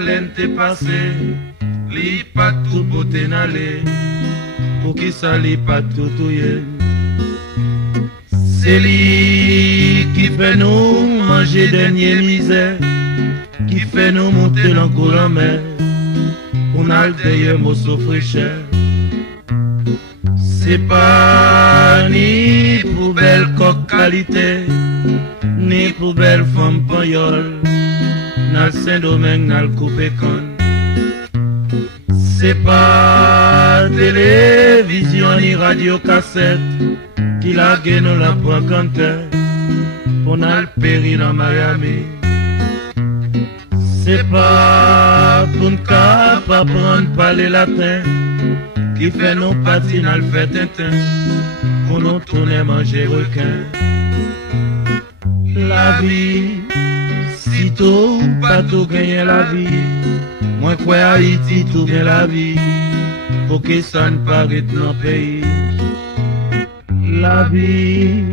laine te passé, li pas tout beauté n'allé, pour qui ça li pas tout touye. C'est lui qui fait nous manger dernier misère, qui fait nous monter l'encours en mer, on a le derrière mot souffrir cher. C'est pas ni pour belle coque qualité, ni pour belle femme pagnole, dans le Saint-Domingue, dans le coupé-con. C'est pas télévision ni radio cassette, qui la gueule la prend canter, pour n'a le péril en Miami. C'est pas pour ne pas prendre parler latin, qui fait nos patines à le fait tintin, pour nous tourner manger requin. La vie, si tôt ou pas tout gagner la vie, moi quoi Haïti tout gagne la vie, pour que ça ne paraît dans le pays. La vie,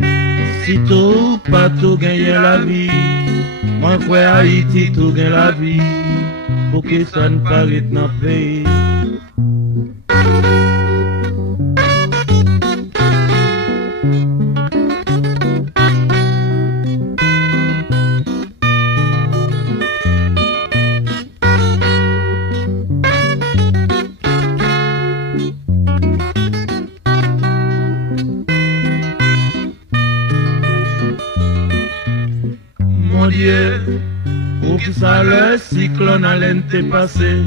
si tôt ou pas tout gagner la vie, moi quoi Haïti tout gagne la vie, pour que ça ne paraît dans le pays. Mon Dieu, pour que ça le cyclone à laine t'est passé,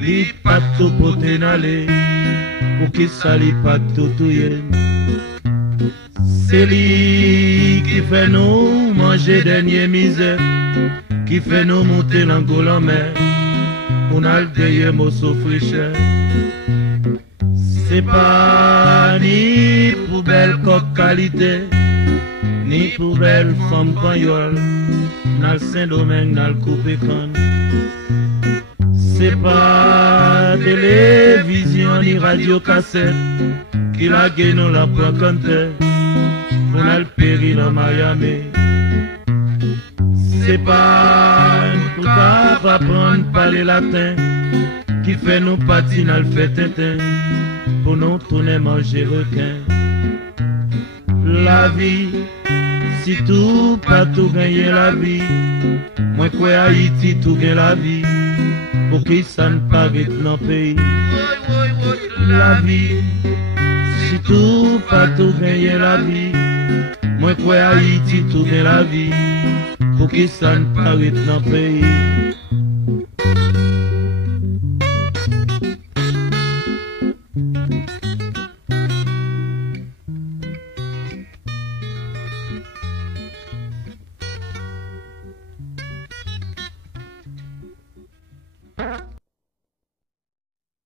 li pas tout beauté n'allé, pour que ça li pas tout touye. C'est lui qui fait nous manger dernier misère, qui fait nous monter l'angoule en mer, on a le derrière mot souffrir cher. C'est pas ni pour belle coque qualité, ni pour belle femme pagnole, dans le Saint-Domingue, dans le coupé-con. C'est pas télévision ni radio cassette, qui la gueule la prend canter, on a le péril en Miami. C'est pas pour pas prendre parler latin, qui fait nos patines à le fait tintin, pour nous tourner manger requin. La vie, si tout pas tout gagner la vie, moi quoi Haïti tout gagne la vie, pour qui ça ne paraît dans le pays. La vie, si tout pas tout gagner la vie, moi quoi Haïti tout gagne la vie, pour qui ça ne paraît dans le pays.